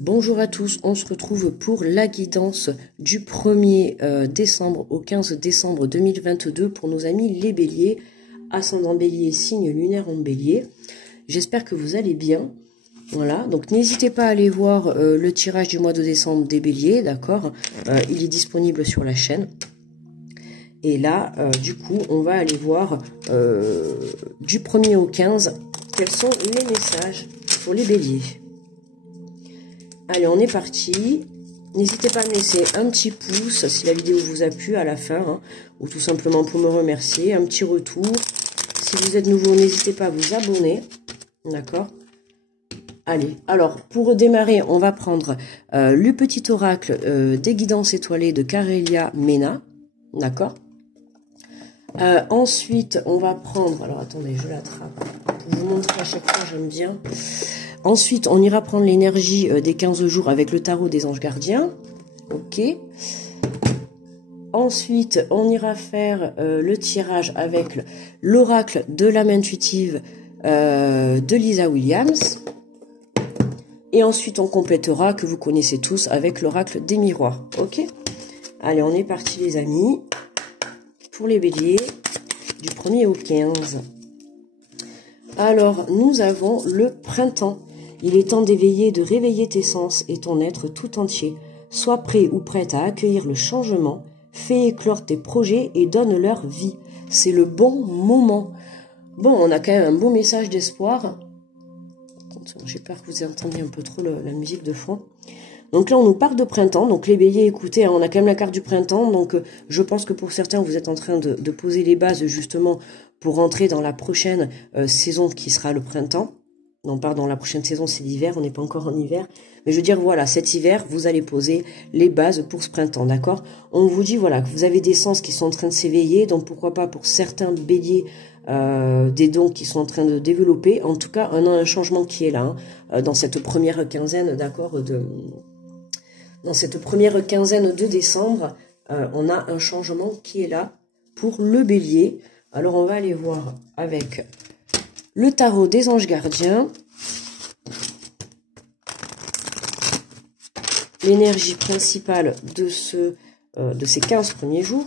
Bonjour à tous, on se retrouve pour la guidance du 1er décembre au 15 décembre 2022 pour nos amis les béliers, ascendant bélier, signe lunaire en bélier. J'espère que vous allez bien. Voilà, donc n'hésitez pas à aller voir le tirage du mois de décembre des béliers, d'accord. Il est disponible sur la chaîne. Et là, du coup, on va aller voir du 1er au 15 quels sont les messages pour les béliers. Allez, on est parti. N'hésitez pas à me laisser un petit pouce si la vidéo vous a plu à la fin, hein, ou tout simplement pour me remercier, un petit retour. Si vous êtes nouveau, n'hésitez pas à vous abonner, d'accord. Allez, alors, pour démarrer, on va prendre le petit oracle des guidances étoilées de Carélia Mena, d'accord. Ensuite, on va prendre, alors attendez, je l'attrape, pour vous montrer à chaque fois, j'aime bien. Ensuite, on ira prendre l'énergie des 15 jours avec le tarot des anges gardiens. Ok. Ensuite, on ira faire le tirage avec l'oracle de l'âme intuitive de Lisa Williams. Et ensuite, on complétera, que vous connaissez tous, avec l'oracle des miroirs. Ok. Allez, on est parti les amis. Pour les béliers, du 1er au 15. Alors, nous avons le printemps. Il est temps d'éveiller, de réveiller tes sens et ton être tout entier. Sois prêt ou prête à accueillir le changement, fais éclore tes projets et donne leur vie. C'est le bon moment. Bon, on a quand même un beau message d'espoir. J'ai peur que vous entendiez un peu trop la musique de fond. Donc là, on nous parle de printemps. Donc les béliers, écoutez, hein, on a quand même la carte du printemps. Donc je pense que pour certains, vous êtes en train de poser les bases justement pour rentrer dans la prochaine saison qui sera le printemps. Non, pardon, la prochaine saison, c'est l'hiver, on n'est pas encore en hiver. Mais je veux dire, voilà, cet hiver, vous allez poser les bases pour ce printemps, d'accord? On vous dit, voilà, que vous avez des sens qui sont en train de s'éveiller, donc pourquoi pas pour certains béliers, des dons qui sont en train de développer. En tout cas, on a un changement qui est là, hein, dans cette première quinzaine, d'accord, dans cette première quinzaine de décembre, on a un changement qui est là pour le bélier. Alors, on va aller voir avec le tarot des anges gardiens, l'énergie principale de ces 15 premiers jours.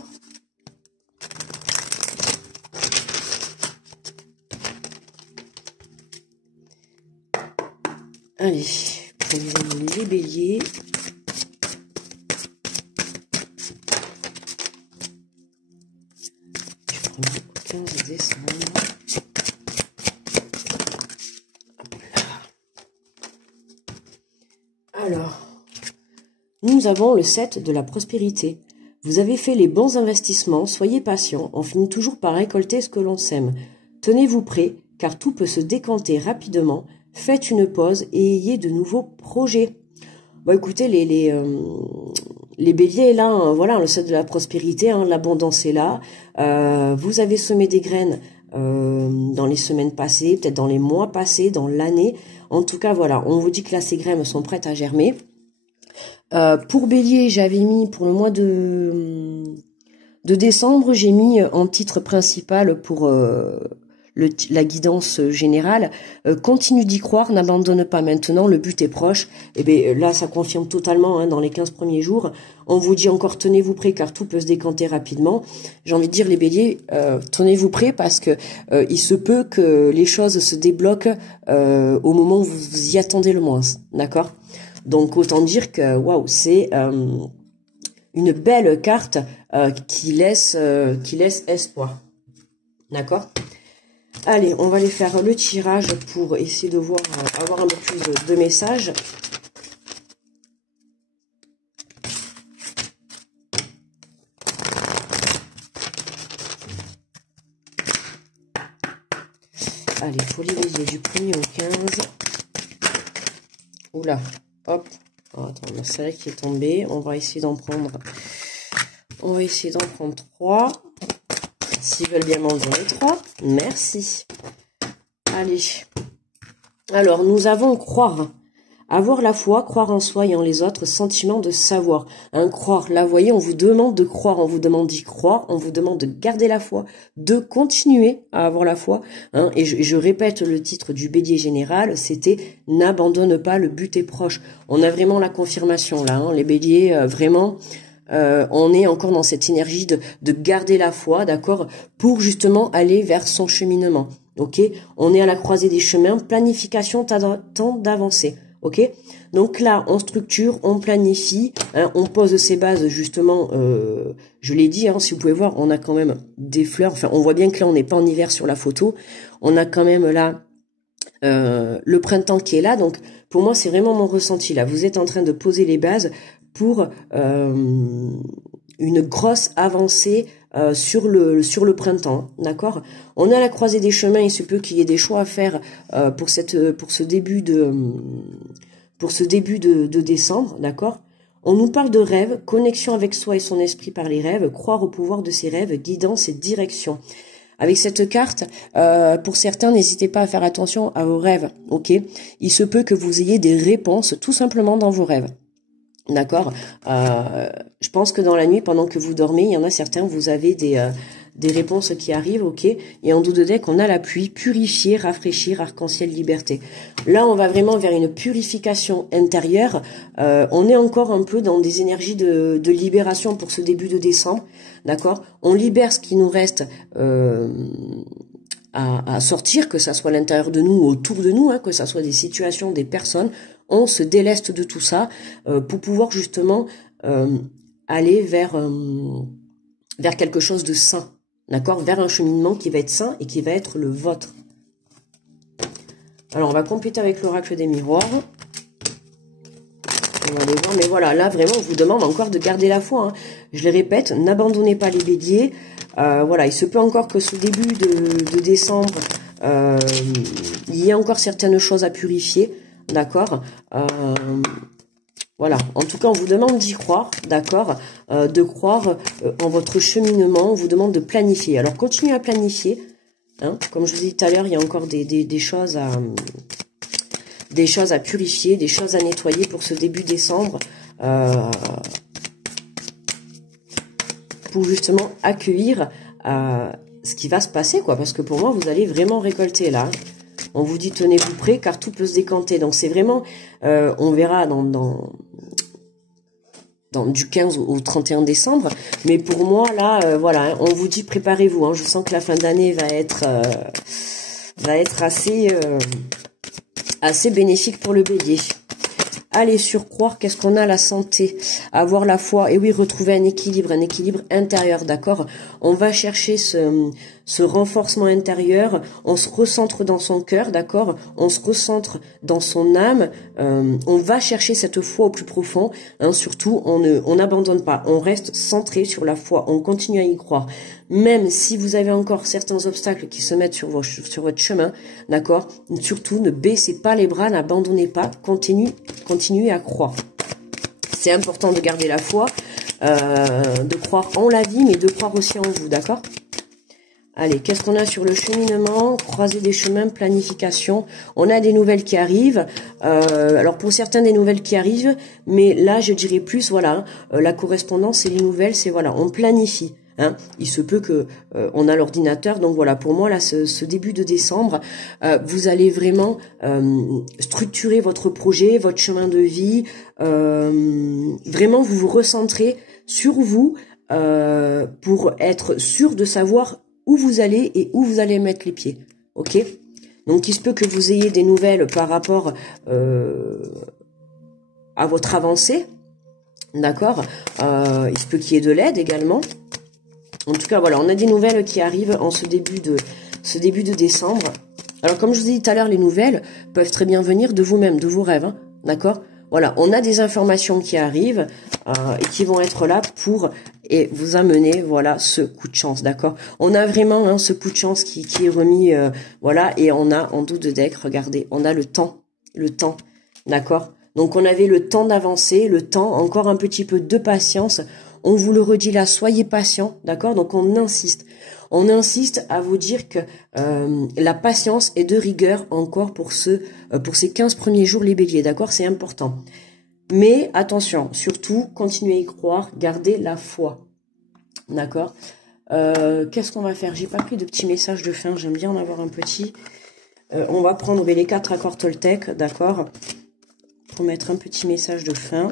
Allez, pour les béliers. Du 1er au 15 décembre. Alors, nous avons le 7 de la prospérité. Vous avez fait les bons investissements, soyez patient, on finit toujours par récolter ce que l'on sème. Tenez-vous prêts, car tout peut se décanter rapidement. Faites une pause et ayez de nouveaux projets. Bon, écoutez, les béliers, là, hein, voilà, le 7 de la prospérité, hein, l'abondance est là. Vous avez semé des graines dans les semaines passées, peut-être dans les mois passés, dans l'année. En tout cas, voilà, on vous dit que là, ces graines sont prêtes à germer. Pour bélier, j'avais mis pour le mois de décembre, j'ai mis en titre principal pour la guidance générale, continue d'y croire, n'abandonne pas maintenant, le but est proche. Et bien là, ça confirme totalement, hein, dans les 15 premiers jours. On vous dit encore, tenez-vous prêts, car tout peut se décanter rapidement. J'ai envie de dire, les béliers, tenez-vous prêts, parce que il se peut que les choses se débloquent au moment où vous y attendez le moins, d'accord? Donc autant dire que, waouh, c'est une belle carte qui laisse espoir, d'accord? Allez, on va aller faire le tirage pour essayer de voir, avoir un peu plus de messages. Allez, pour les béliers du 1er au 15. Oula, hop. Oh, attends, c'est vrai qu'il est tombé. On va essayer d'en prendre. On va essayer d'en prendre 3. S'ils veulent bien m'en donner 3, merci. Allez. Alors, nous avons croire. Avoir la foi, croire en soi et en les autres, sentiment de savoir. Croire, là, vous voyez, on vous demande de croire, on vous demande d'y croire, on vous demande de garder la foi, de continuer à avoir la foi. Et je répète le titre du bélier général, c'était « N'abandonne pas, le but est proche ». On a vraiment la confirmation là, les béliers, vraiment... on est encore dans cette énergie de garder la foi, d'accord, pour justement aller vers son cheminement, ok. On est à la croisée des chemins, planification, temps d'avancer, ok. Donc là, on structure, on planifie, on pose ses bases justement, je l'ai dit, si vous pouvez voir, on a quand même des fleurs, enfin on voit bien que là on n'est pas en hiver sur la photo, on a quand même là le printemps qui est là, donc pour moi c'est vraiment mon ressenti là, vous êtes en train de poser les bases pour une grosse avancée sur le printemps, d'accord. On est à la croisée des chemins, il se peut qu'il y ait des choix à faire pour ce début de décembre, d'accord. On nous parle de rêves, connexion avec soi et son esprit par les rêves, croire au pouvoir de ses rêves, guidance et direction. Avec cette carte, pour certains, n'hésitez pas à faire attention à vos rêves, ok. Il se peut que vous ayez des réponses tout simplement dans vos rêves. D'accord. Je pense que dans la nuit, pendant que vous dormez, il y en a certains, vous avez des réponses qui arrivent, ok. Et en dos de deck, on a la pluie, purifier, rafraîchir, arc-en-ciel, liberté. Là, on va vraiment vers une purification intérieure. On est encore un peu dans des énergies de libération pour ce début de décembre, d'accord. On libère ce qui nous reste à sortir, que ça soit à l'intérieur de nous ou autour de nous, que ça soit des situations, des personnes. On se déleste de tout ça pour pouvoir justement aller vers quelque chose de sain, d'accord, vers un cheminement qui va être sain et qui va être le vôtre. Alors on va compléter avec l'oracle des miroirs. On va aller voir, mais voilà, là vraiment on vous demande encore de garder la foi. Je les répète, n'abandonnez pas les béliers. Voilà, il se peut encore que ce début de décembre, il y ait encore certaines choses à purifier. D'accord, voilà. En tout cas, on vous demande d'y croire, d'accord, de croire en votre cheminement. On vous demande de planifier. Alors, continuez à planifier. Comme je vous ai dit tout à l'heure, il y a encore des choses à purifier, des choses à nettoyer pour ce début décembre, pour justement accueillir ce qui va se passer, quoi. Parce que pour moi, vous allez vraiment récolter là. On vous dit tenez-vous prêts car tout peut se décanter. Donc c'est vraiment, on verra du 15 au 31 décembre. Mais pour moi là, voilà, on vous dit préparez-vous. Je sens que la fin d'année va être assez bénéfique pour le bélier. Allez, sur croire, qu'est-ce qu'on a? La santé, avoir la foi, et oui, retrouver un équilibre intérieur, d'accord. On va chercher ce renforcement intérieur, on se recentre dans son cœur, d'accord, on se recentre dans son âme, on va chercher cette foi au plus profond, surtout, on n'abandonne pas, on reste centré sur la foi, on continue à y croire. Même si vous avez encore certains obstacles qui se mettent sur votre chemin, d'accord, surtout ne baissez pas les bras, n'abandonnez pas, continuez à croire. C'est important de garder la foi, de croire en la vie, mais de croire aussi en vous, d'accord? Allez, qu'est-ce qu'on a sur le cheminement? Croisée des chemins, planification. On a des nouvelles qui arrivent. Alors pour certains, des nouvelles qui arrivent, mais là, je dirais plus, voilà, la correspondance et les nouvelles, c'est voilà, on planifie. Il se peut que on a l'ordinateur, donc voilà, pour moi là ce début de décembre, vous allez vraiment structurer votre projet, votre chemin de vie, vraiment vous vous recentrez sur vous pour être sûr de savoir où vous allez et où vous allez mettre les pieds, ok? Donc il se peut que vous ayez des nouvelles par rapport à votre avancée, d'accord, il se peut qu'il y ait de l'aide également. En tout cas, voilà, on a des nouvelles qui arrivent en ce début de décembre. Alors, comme je vous ai dit tout à l'heure, les nouvelles peuvent très bien venir de vous-même, de vos rêves, d'accord? Voilà, on a des informations qui arrivent et qui vont être là pour vous amener, voilà, ce coup de chance, d'accord? On a vraiment ce coup de chance qui est remis, voilà, et on a en dos de deck, regardez, on a le temps, d'accord? Donc, on avait le temps d'avancer, le temps, encore un petit peu de patience. On vous le redit là, soyez patient, d'accord? Donc on insiste. On insiste à vous dire que la patience est de rigueur encore pour ces 15 premiers jours les béliers, d'accord? C'est important. Mais attention, surtout, continuez à y croire, gardez la foi, d'accord? Qu'est-ce qu'on va faire? J'ai pas pris de petits messages de fin, j'aime bien en avoir un petit. On va prendre les 4 accords Toltec, d'accord? Pour mettre un petit message de fin.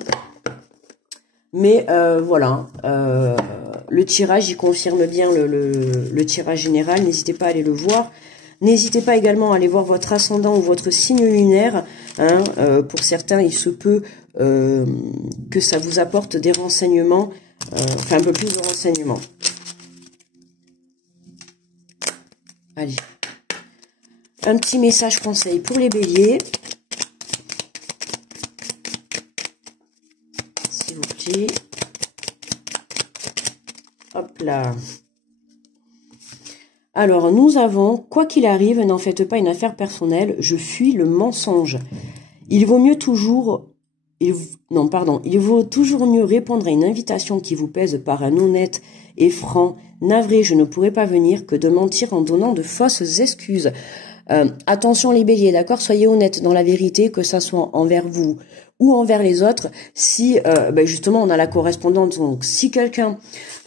Mais voilà, le tirage, il confirme bien le tirage général. N'hésitez pas à aller le voir. N'hésitez pas également à aller voir votre ascendant ou votre signe lunaire. Hein, pour certains, il se peut que ça vous apporte des renseignements, enfin un peu plus de renseignements. Allez, un petit message conseil pour les béliers. S'il vous plaît. Hop là. Alors, nous avons, quoi qu'il arrive, n'en faites pas une affaire personnelle, je fuis le mensonge. Il vaut toujours mieux répondre à une invitation qui vous pèse par un honnête et franc « Navré, je ne pourrai pas venir » que de mentir en donnant de fausses excuses. Attention les béliers, d'accord? Soyez honnêtes dans la vérité, que ça soit envers vous ou envers les autres. Si justement on a la correspondance, donc si quelqu'un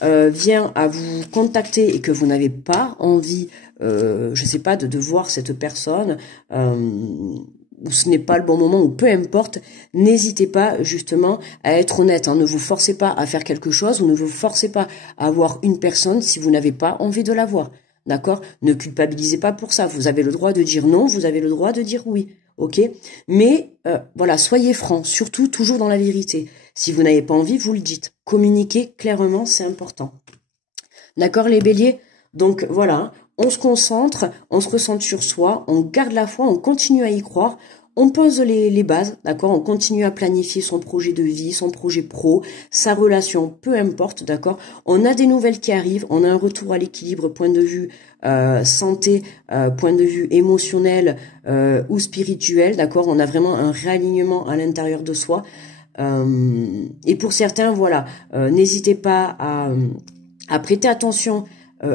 vient à vous contacter et que vous n'avez pas envie, je sais pas, de voir cette personne, ou ce n'est pas le bon moment, ou peu importe, n'hésitez pas justement à être honnête. Hein. Ne vous forcez pas à faire quelque chose, ou ne vous forcez pas à voir une personne si vous n'avez pas envie de la voir. D'accord? Ne culpabilisez pas pour ça. Vous avez le droit de dire non, vous avez le droit de dire oui. Ok? Mais voilà, soyez francs, surtout toujours dans la vérité. Si vous n'avez pas envie, vous le dites. Communiquez clairement, c'est important. D'accord les béliers? Donc voilà, on se concentre, on se recentre sur soi, on garde la foi, on continue à y croire. On pose les bases, d'accord? On continue à planifier son projet de vie, son projet pro, sa relation, peu importe, d'accord? On a des nouvelles qui arrivent, on a un retour à l'équilibre, point de vue santé, point de vue émotionnel ou spirituel, d'accord? On a vraiment un réalignement à l'intérieur de soi. Et pour certains, voilà, n'hésitez pas à prêter attention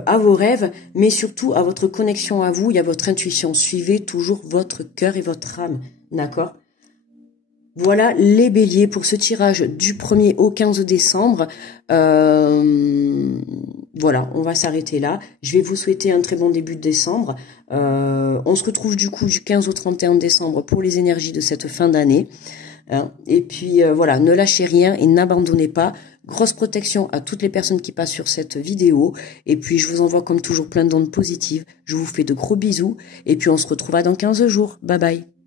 à vos rêves, mais surtout à votre connexion à vous et à votre intuition. Suivez toujours votre cœur et votre âme, d'accord? Voilà les béliers pour ce tirage du 1er au 15 décembre. Voilà, on va s'arrêter là. Je vais vous souhaiter un très bon début de décembre. On se retrouve du coup du 15 au 31 décembre pour les énergies de cette fin d'année. Hein. Et puis voilà, ne lâchez rien et n'abandonnez pas. Grosse protection à toutes les personnes qui passent sur cette vidéo. Et puis, je vous envoie comme toujours plein d'ondes positives. Je vous fais de gros bisous. Et puis, on se retrouvera dans 15 jours. Bye bye.